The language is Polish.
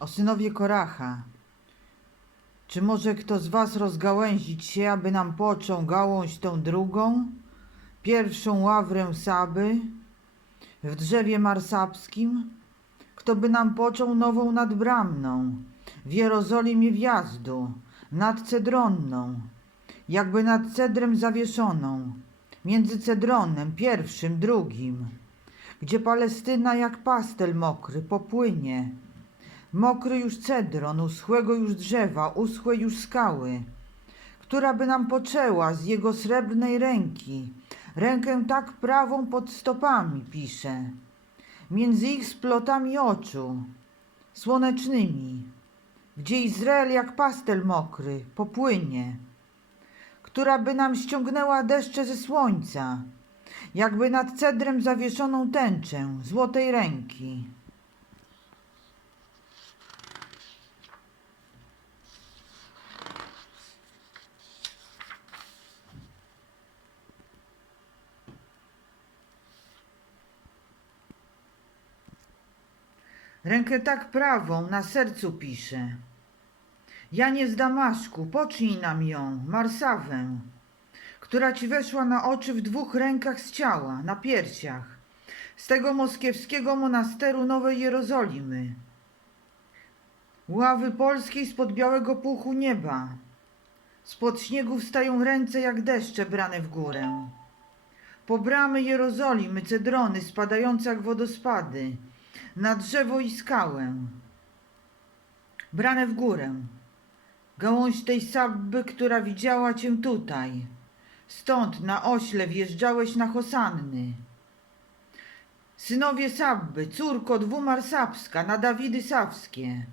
O synowie Koracha. Czy może kto z was rozgałęzić się, aby nam począł gałąź tą drugą? Pierwszą ławrę Saby w drzewie marsapskim? Kto by nam począł nową nad Bramną, w Jerozolimie wjazdu, nad Cedronną, jakby nad cedrem zawieszoną, między cedronem pierwszym, drugim, gdzie Palestyna jak pastel mokry popłynie, Mokry już cedron, uschłego już drzewa, uschłe już skały, która by nam poczęła z jego srebrnej ręki, rękę tak prawą pod stopami pisze, między ich splotami oczu, słonecznymi, gdzie Izrael jak pastel mokry popłynie, która by nam ściągnęła deszcze ze słońca, jakby nad cedrem zawieszoną tęczę złotej ręki. Rękę tak prawą na sercu pisze. Ja nie z Damaszku, pocznij nam ją, Marsawę, która ci weszła na oczy w dwóch rękach z ciała, na piersiach, z tego moskiewskiego monasteru Nowej Jerozolimy. Ławy polskiej spod białego puchu nieba, spod śniegu wstają ręce jak deszcze brane w górę. Po bramy Jerozolimy cedrony spadające jak wodospady, na drzewo i skałę, brane w górę. Gałąź tej sabby, która widziała cię tutaj. Stąd na ośle wjeżdżałeś na Hosanny. Synowie Sabby, córko dwumarsapska, na Dawidy Sawskie.